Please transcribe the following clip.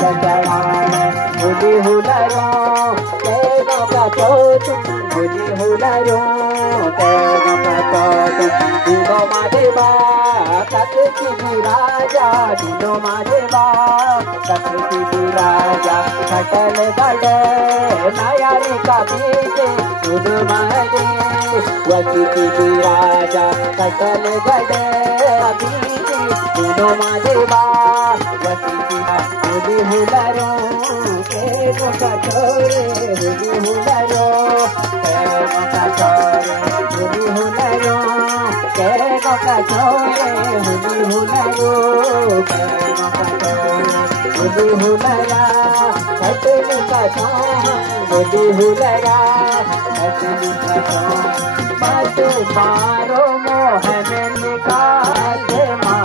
चढ़ाए होली हुलरो तेरा बचो तुम होली हुलरो तेरा बचो तुम दिलो मादेवा तक की राजा दिलो मादेवा तक की राजा खटल गड़े नायारी का बीते सुध मारे वसी की राजा खटल गड़े बीते सुनो मादेवा वसी की होली हुलरो तेरो कचोरे होली हुलरो तेरो कचोरे होली हुलरो तेरो कचोरे होली हुलरो तेरो कचोरे होली हुलरा कटलू कचोरे होली हुलरा कटलू कचोरे बात मारो